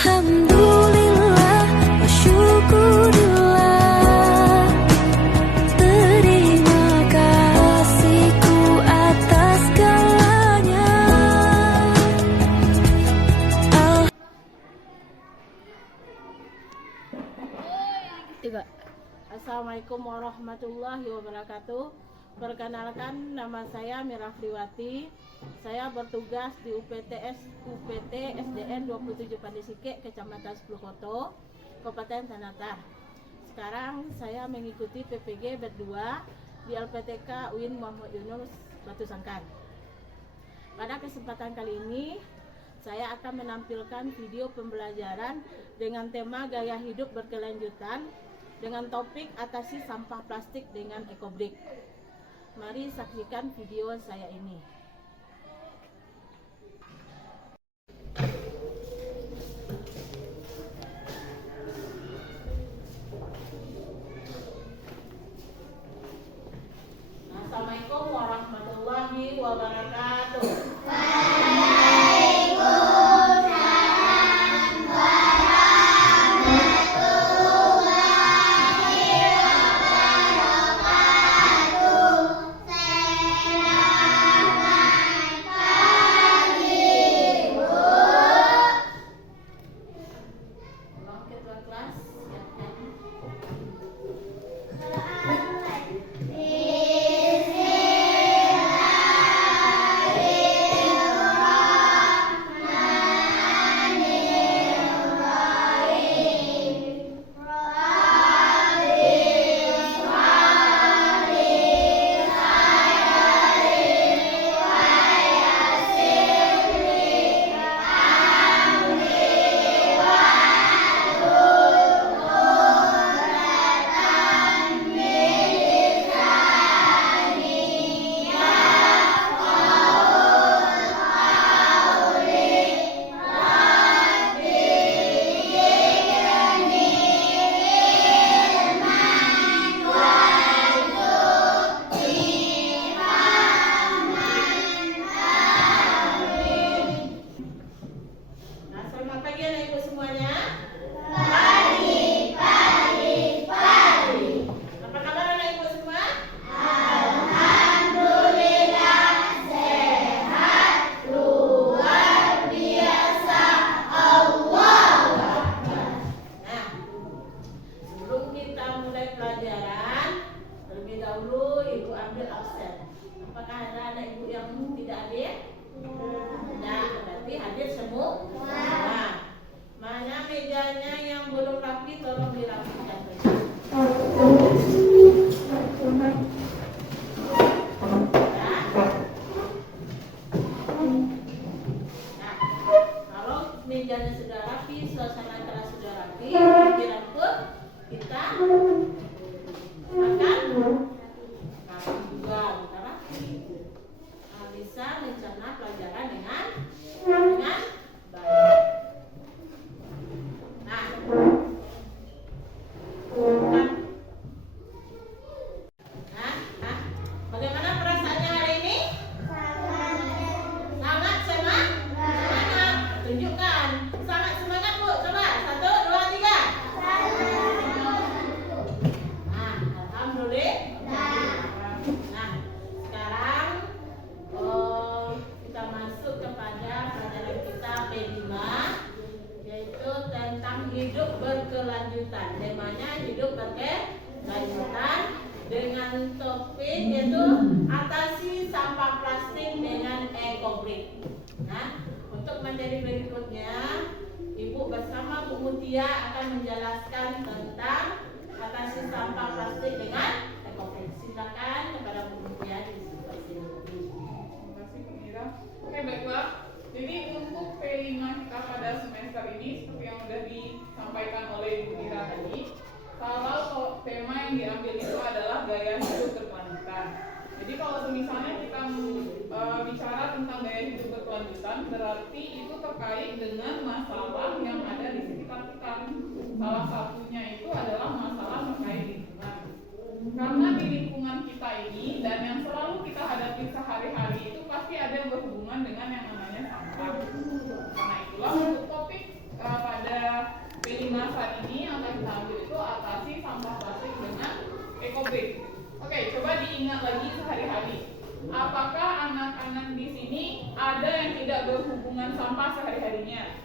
Alhamdulillah wa syukurillah, terima kasihku atas segalanya. Assalamualaikum warahmatullahi wabarakatuh. Perkenalkan, nama saya Mirafliwati. Saya bertugas di UPT SDN 27 Pandisike, Kecamatan Sepulukoto, Kabupaten Tanah. Sekarang saya mengikuti PPG berdua di LPTK UIN Muhammad Yunus Batu Sangkan. Pada kesempatan kali ini saya akan menampilkan video pembelajaran dengan tema gaya hidup berkelanjutan dengan topik atasi sampah plastik dengan ekobrik. Mari saksikan video saya ini. Assalamualaikum warahmatullahi wabarakatuh. Mejanya sudah rapi, suasana kelas sudah rapi, pikiran pun kita akan rapi juga, kita rapi. Bisa mencerna pelajaran dengan baik. Bagaimana perasaannya hari ini? Sangat semangat. Tunjukkan. Sangat semangat, Bu. Coba. 1, 2, 3. Alhamdulillah. Nah, sekarang kita masuk kepada pelajaran kita P5, yaitu tentang hidup berkelanjutan. Temanya hidup berkelanjutan dengan topik yaitu atasi sampah plastik dengan ekobrik. Nah, untuk materi berikutnya, Ibu bersama Bu Mutia akan menjelaskan tentang atasi sampah plastik dengan ekobrik. Silakan kepada Bu Mutia di sini. Terima kasih, Bu Mira. Oke, baiklah. Jadi untuk P5 kita pada semester ini, seperti yang sudah disampaikan oleh Bu Mira tadi, kalau tema yang diambil itu adalah gaya hidup berkelanjutan. Jadi kalau misalnya kita bicara tentang gaya hidup berkelanjutan, berarti itu terkait dengan masalah yang ada di sekitar kita. Salah satunya itu adalah masalah terkait lingkungan. Karena di lingkungan kita ini dan yang selalu kita hadapi sehari-hari itu pasti ada yang berhubungan dengan yang namanya sampah. Karena itulah untuk topik pada ingat lagi sehari-hari. Apakah anak-anak di sini ada yang tidak berhubungan sampah sehari-harinya?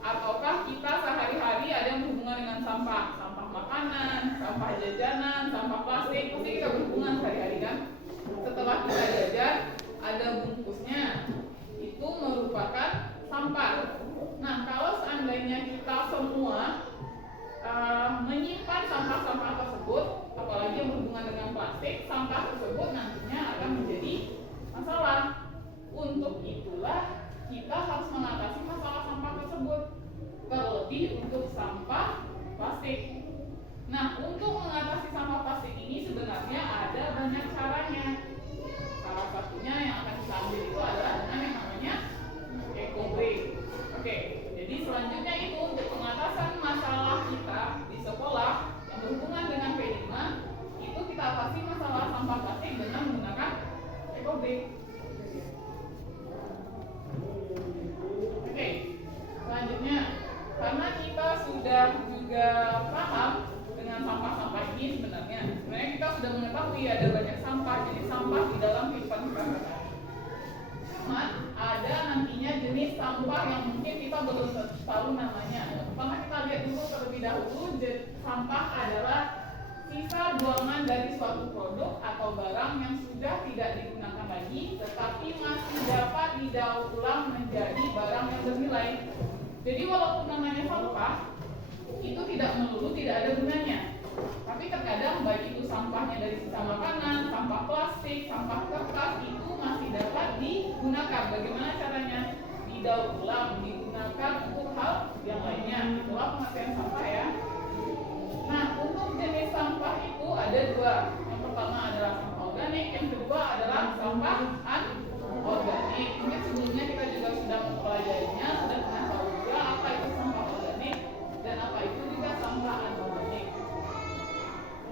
Ataukah kita sehari-hari ada yang berhubungan dengan sampah? Sampah makanan, sampah jajanan, sampah plastik, pasti kita berhubungan sehari-hari kan? Setelah kita jajan, ada bungkusnya, itu merupakan sampah. Nah, kalau seandainya kita semua menyimpan sampah-sampah tersebut, apalagi yang berhubungan dengan plastik, sampah tersebut nantinya akan menjadi masalah. Untuk itulah kita harus mengatasi masalah sampah tersebut, terlebih untuk sampah plastik. Nah, untuk mengatasi sampah plastik ini sebenarnya ada banyak caranya. Salah satunya yang akan kita ambil itu adalah dengan yang namanya eco break. Oke, jadi selanjutnya itu untuk pengatasan masalah kita di sekolah yang berhubungan dengan P5, itu kita atasi masalah sampah plastik dengan menggunakan eco break. Oke, selanjutnya karena kita sudah juga paham dengan sampah-sampah ini sebenarnya kita sudah mengetahui ada banyak sampah, jadi sampah di dalam kehidupan kita sehari-hari. Cuma ada nantinya jenis sampah yang mungkin kita belum tahu namanya. Pertama kita lihat dulu terlebih dahulu, sampah adalah sisa buangan dari suatu produk atau barang yang sudah tidak digunakan lagi, tetapi masih dapat didaur ulang menjadi barang yang bernilai. Jadi walaupun namanya sampah, itu tidak melulu tidak ada gunanya. Tapi terkadang baik itu sampahnya dari sisa makanan, sampah plastik, sampah kertas itu masih dapat digunakan. Bagaimana caranya? Didaur ulang, digunakan untuk hal yang lainnya. Itulah pengertian sampah ya. Nah, untuk jenis sampah itu ada dua. Yang pertama adalah sampah organik, yang kedua adalah sampah anorganik. Mungkin sebelumnya kita juga sudah mempelajarinya, sudah pernah tahu juga apa itu sampah organik dan apa itu juga sampah anorganik.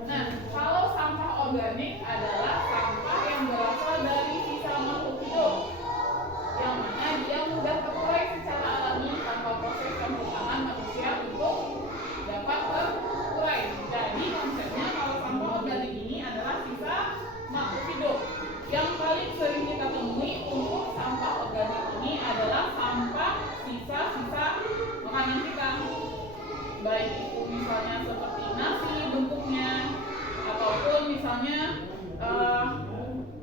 Nah, kalau sampah organik adalah sampah yang berasal dari sisa makhluk hidup, yang mana dia mudah terurai secara alami tanpa proses campur tangan manusia untuk dapat terurai. Jadi konsepnya kalau sampah organik ini adalah sisa makhluk hidup. Yang paling sering kita temui untuk sampah organik ini adalah sampah sisa-sisa makanan kita, baik itu misalnya seperti nasi bentuknya, ataupun misalnya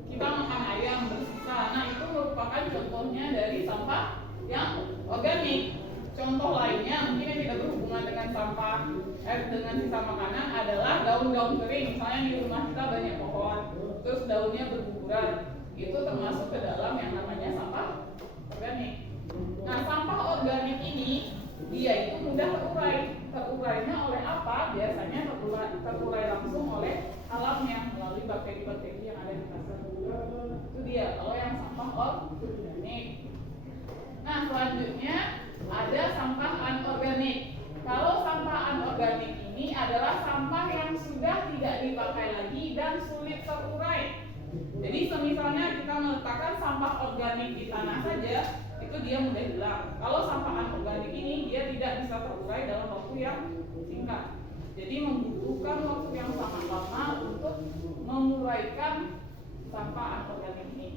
kita makan ayam bersisa. Nah, itu merupakan contohnya dari sampah yang organik. Contoh lainnya mungkin yang tidak berhubungan dengan sampah dengan sisa makanan adalah daun-daun kering. Misalnya di rumah kita banyak pohon, terus daunnya berguguran, itu termasuk ke dalam yang namanya sampah organik. Nah, sampah organik ini dia itu mudah terurai. Terurainya oleh apa? Biasanya terurai langsung oleh alamnya melalui bakteri-bakteri yang ada di pasar. Itu dia kalau yang sampah organik. Nah, selanjutnya ada sampah anorganik. Kalau sampah anorganik ini adalah sampah yang sudah tidak dipakai lagi dan sulit terurai. Jadi semisalnya kita meletakkan sampah organik di tanah saja, itu dia mudah hilang. Kalau sampah anorganik ini dia tidak bisa terurai dalam waktu yang singkat. Jadi membutuhkan waktu yang sangat lama untuk menguraikan sampah anorganik ini.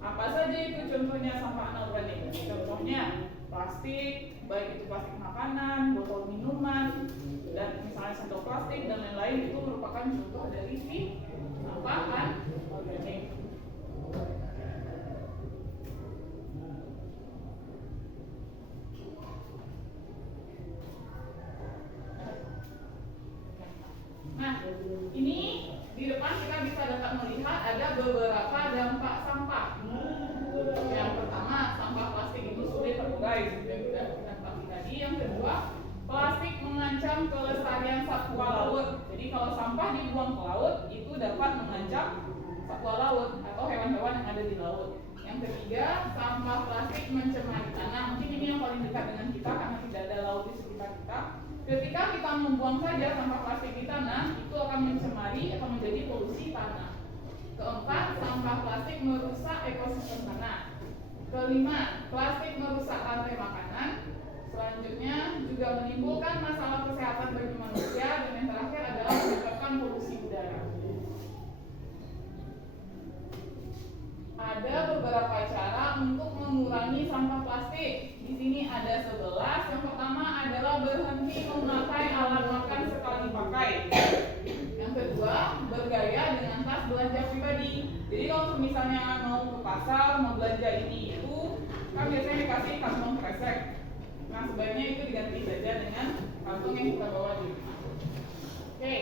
Apa saja itu contohnya sampah anorganik? Contohnya plastik, baik itu plastik makanan, botol minuman, dan misalnya sendok plastik dan lain-lain, itu merupakan contoh dari sampah anorganik. Nah, ini di depan kita bisa dapat melihat ada beberapa dampak sampah. Yang pertama, sampah plastik itu sulit terurai, sudah kita ketahui tadi. Yang kedua, plastik mengancam kelestarian satwa laut. Jadi kalau sampah dibuang ke laut, itu dapat mengancam satwa laut atau hewan-hewan yang ada di laut. Yang ketiga, sampah plastik mencemari tanah. Mungkin ini yang paling dekat dengan kita karena tidak ada laut di sekitar kita. Ketika kita membuang saja sampah plastik di tanah, itu akan mencemari atau menjadi polusi tanah. Keempat, sampah plastik merusak ekosistem tanah. Kelima, plastik merusak rantai makanan. Selanjutnya juga menimbulkan masalah kesehatan bagi manusia. Dan yang terakhir adalah menyebabkan polusi udara. beberapa cara untuk mengurangi sampah plastik. Di sini ada 11. Yang pertama adalah berhenti memakai alat makan sekali pakai. Yang kedua, bergaya dengan tas belanja pribadi. Jadi kalau misalnya mau ke pasar, mau belanja ini itu, kan biasanya dikasih kantong kresek. Nah, sebaiknya itu diganti saja dengan kantong yang kita bawa di rumah. Oke.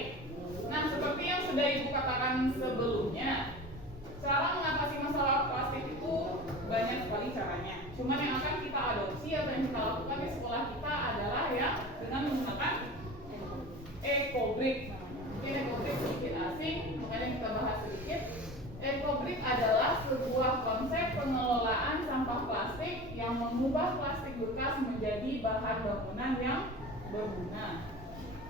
Nah, seperti yang sudah Ibu katakan sebelumnya, cara mengatasi masalah plastik itu banyak sekali caranya. Cuman yang akan kita adopsi atau yang kita lakukan di sekolah kita adalah ya dengan menggunakan EcoBrick. Mungkin EcoBrick sedikit asing, makanya kita bahas sedikit. EcoBrick adalah sebuah konsep pengelolaan sampah plastik yang mengubah plastik bekas menjadi bahan bangunan yang berguna.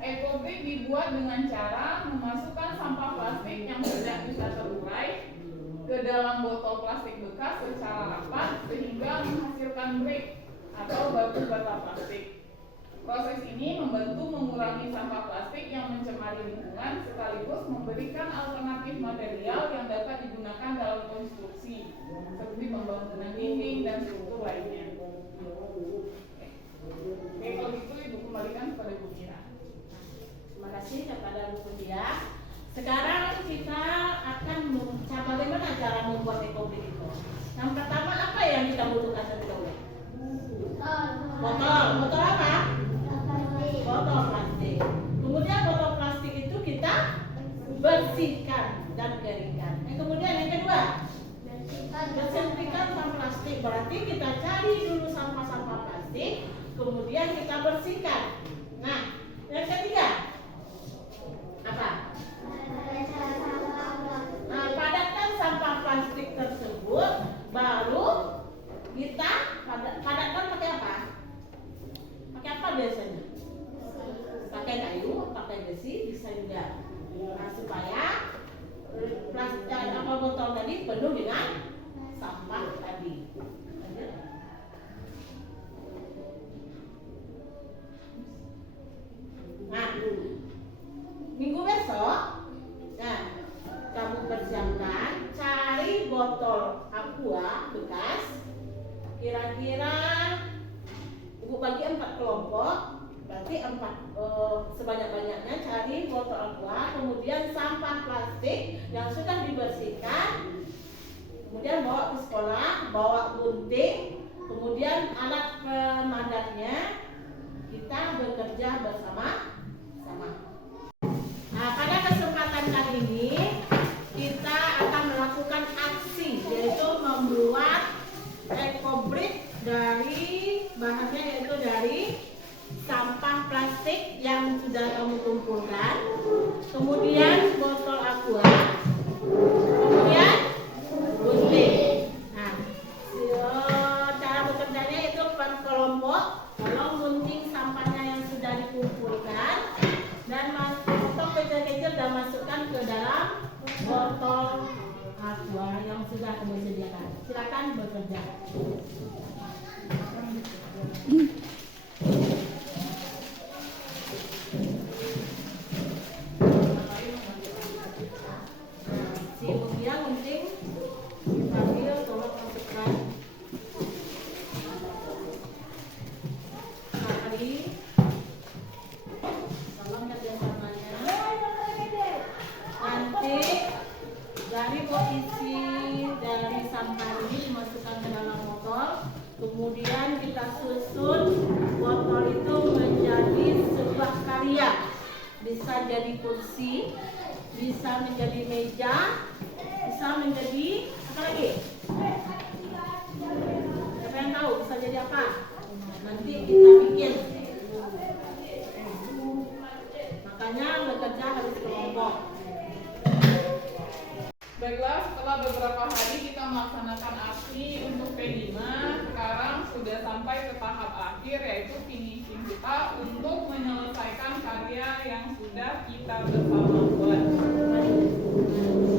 EcoBrick dibuat dengan cara memasukkan sampah plastik yang tidak bisa terurai ke dalam botol plastik bekas secara rapat sehingga menghasilkan brick atau batu bata plastik. Proses ini membantu mengurangi sampah plastik yang mencemari lingkungan sekaligus memberikan alternatif material yang dapat digunakan dalam konstruksi seperti pembangunan dinding dan struktur lainnya. Oke, kalau gitu Ibu kembalikan kepada Bu Mira. Terima kasih kepada Bu Kudia. Sekarang kita akan bagaimana cara membuat EcoBrick itu. Yang pertama apa yang kita butuhkan untuk EcoBrick? Botol. Botol apa? Botol plastik. Kemudian botol plastik itu kita bersihkan dan keringkan. Kemudian yang kedua, bersihkan sampah plastik. Berarti kita cari dulu sampah-sampah plastik, kemudian kita bersihkan. Nah, yang ketiga apa? Nah, padatkan sampah plastik tersebut, baru kita padatkan pakai apa? Pakai apa biasanya? Pakai kayu, pakai besi, bisa juga. Nah, supaya plastik apa botol tadi penuh dengan sampah tadi. Nah, minggu besok, nah, kamu persiapkan cari botol aqua bekas. Kira-kira Ibu bagi 4 kelompok, berarti 4 sebanyak-banyaknya cari botol aqua, kemudian sampah plastik yang sudah dibersihkan, kemudian bawa ke sekolah, bawa gunting, kemudian alat pemadamnya. Kita bekerja bersama-sama. Nah, pada kesempatan kali ini kita akan melakukan aksi, yaitu membuat EcoBrick dari bahannya yaitu dari sampah plastik yang sudah kamu kumpulkan, kemudian botol aqua, kemudian gunting. Nah, cara bekerjanya itu per kelompok. Kalau gunting sampahnya yang sudah dikumpulkan dan potong kecil-kecil dan masukkan ke dalam botol aqua yang sudah kamu sediakan. Silakan bekerja. Si Mutia gunting sambil tolong masukkan. Tolong kerjasamanya. Nanti dari posisi dari sampah ini dimasukkan ke dalam botol, kemudian kita susun botol itu menjadi sebuah karya. Bisa jadi kursi, bisa menjadi meja, bisa menjadi apa lagi? Siapa yang tahu bisa jadi apa? Nanti kita bikin. Makanya bekerja harus kelompok. Baiklah, setelah beberapa hari kita melaksanakan aksi untuk P5, sekarang sudah sampai ke tahap akhir, yaitu finishing kita untuk menyelesaikan karya yang sudah kita bersama buat.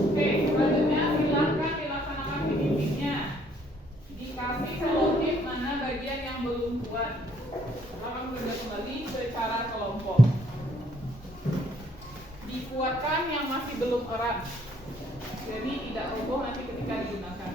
Oke, selanjutnya silahkan dilaksanakan finishingnya. Dikasih selotip mana bagian yang belum kuat. Akan bekerja kembali secara kelompok. Dikuatkan yang masih belum erat, jadi tidak roboh nanti ketika digunakan.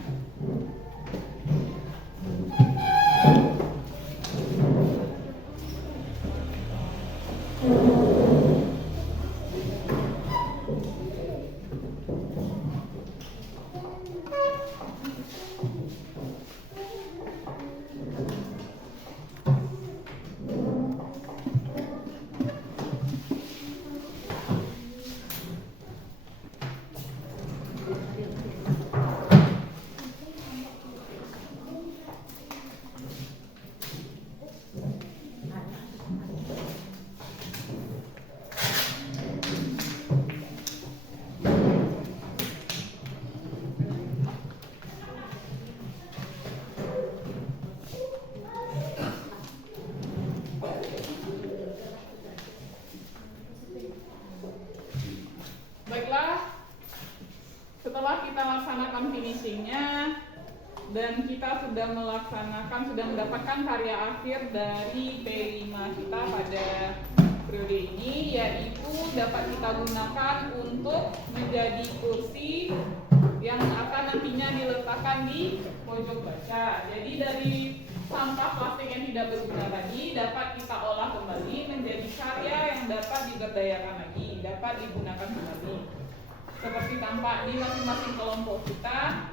sudah mendapatkan karya akhir dari P5 kita pada periode ini, yaitu dapat kita gunakan untuk menjadi kursi yang akan nantinya diletakkan di pojok baca. Jadi dari sampah plastik yang tidak berguna tadi dapat kita olah kembali menjadi karya yang dapat diberdayakan lagi, dapat digunakan kembali. Seperti tampak di masing-masing kelompok kita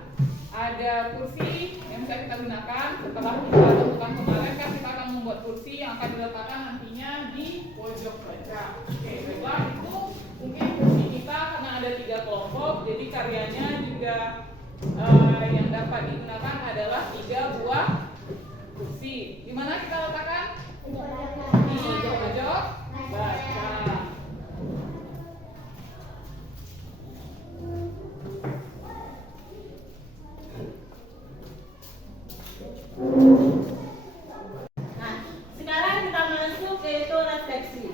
ada kursi yang bisa kita gunakan. Setelah kita lakukan kemarin kan kita akan membuat kursi yang akan diletakkan nantinya di pojok baca. Oke, baiklah, itu mungkin kursi kita karena ada 3 kelompok, jadi karyanya juga yang dapat digunakan adalah 3 buah kursi. Di mana kita letakkan? Di pojok baca. Nah, sekarang kita masuk yaitu refleksi.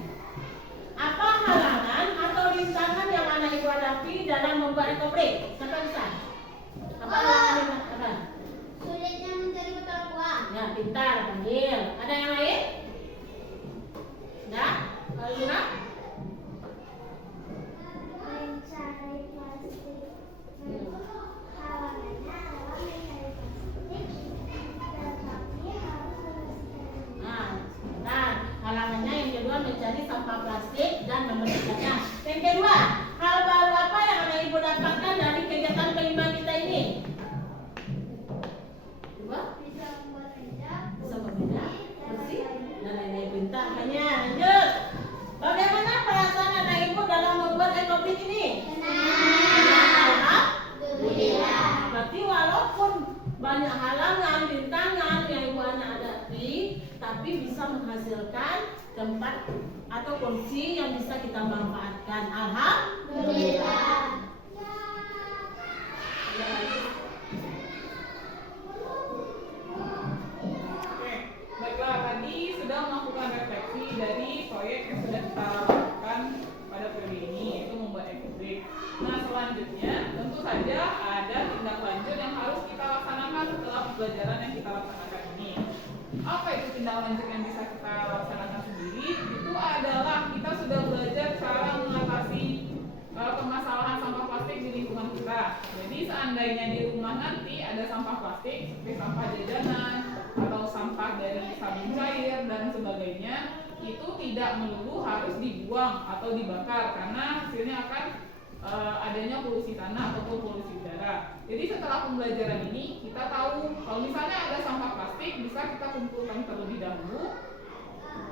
Apa halangan atau rintangan yang anak ibu hadapi dalam membuat ekobrik? Siapa bisa? Apa halangan? Apa? Sulitnya mencari botol buah. Ya, pintar, panggil. Ada yang lain? Ya, kalau Luna? Mencari plastik. Halangannya adalah mencari plastik, tetapi harus membersihkan. Nah, halangannya yang kedua mencari sampah plastik dan membersihkannya. Yang kedua, hal baru apa yang anak ibu dapatkan dari kegiatan kelima kita ini? Coba. Bisa membuat meja, Bisa berbeda, bersih, dan lain-lain. Pintar, hanya lanjut. Bagaimana perasaan anak ibu dalam membuat ekobrik ini? Alhamdulillah. Berarti walaupun banyak halangan, rintangan yang ibu anak hadapi, tapi bisa menghasilkan tempat atau kursi yang bisa kita manfaatkan. Alhamdulillah. Oke, baiklah, tadi sudah melakukan refleksi dari proyek yang sudah kita lakukan pada periode ini, yaitu membuat ekobrik. Nah, selanjutnya tentu saja ada tindak lanjut yang harus kita laksanakan setelah pembelajaran yang kita laksanakan ini. Apa itu tindak lanjut yang bisa kita laksanakan sendiri? Itu adalah kita sudah belajar cara mengatasi permasalahan sampah plastik di lingkungan kita. Jadi seandainya di rumah nanti ada sampah plastik seperti sampah jajanan atau sampah dari sabun cair dan sebagainya, itu tidak melulu harus dibuang atau dibakar karena hasilnya akan adanya polusi tanah ataupun polusi udara. Jadi setelah pembelajaran ini kita tahu kalau misalnya ada sampah plastik bisa kita kumpulkan terlebih dahulu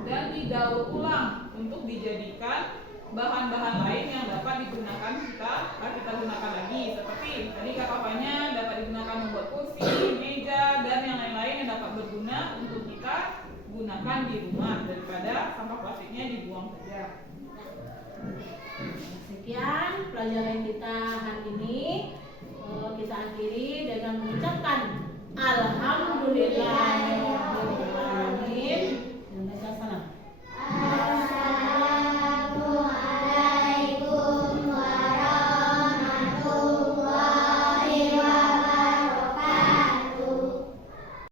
dan didaur ulang untuk dijadikan bahan-bahan lain yang dapat digunakan kita gunakan lagi, seperti tadi kata-katanya dapat digunakan membuat kursi, meja, dan yang lain-lain yang dapat berguna untuk kita gunakan di rumah daripada sampah plastiknya dibuang saja.